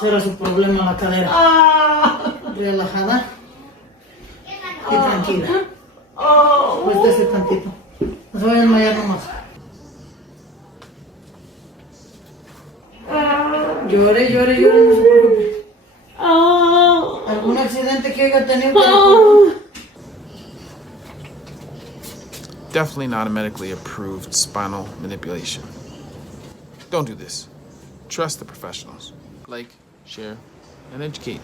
Será su problema la cadera. Relajada y tranquila. Cuéstese tantito. No se vaya a desmayar nomás. Llore, no se preocupe. ¿Algún accidente que haya tenido? Definitely not a medically approved spinal manipulation. Don't do this. Trust the professionals. Like, share, and educate.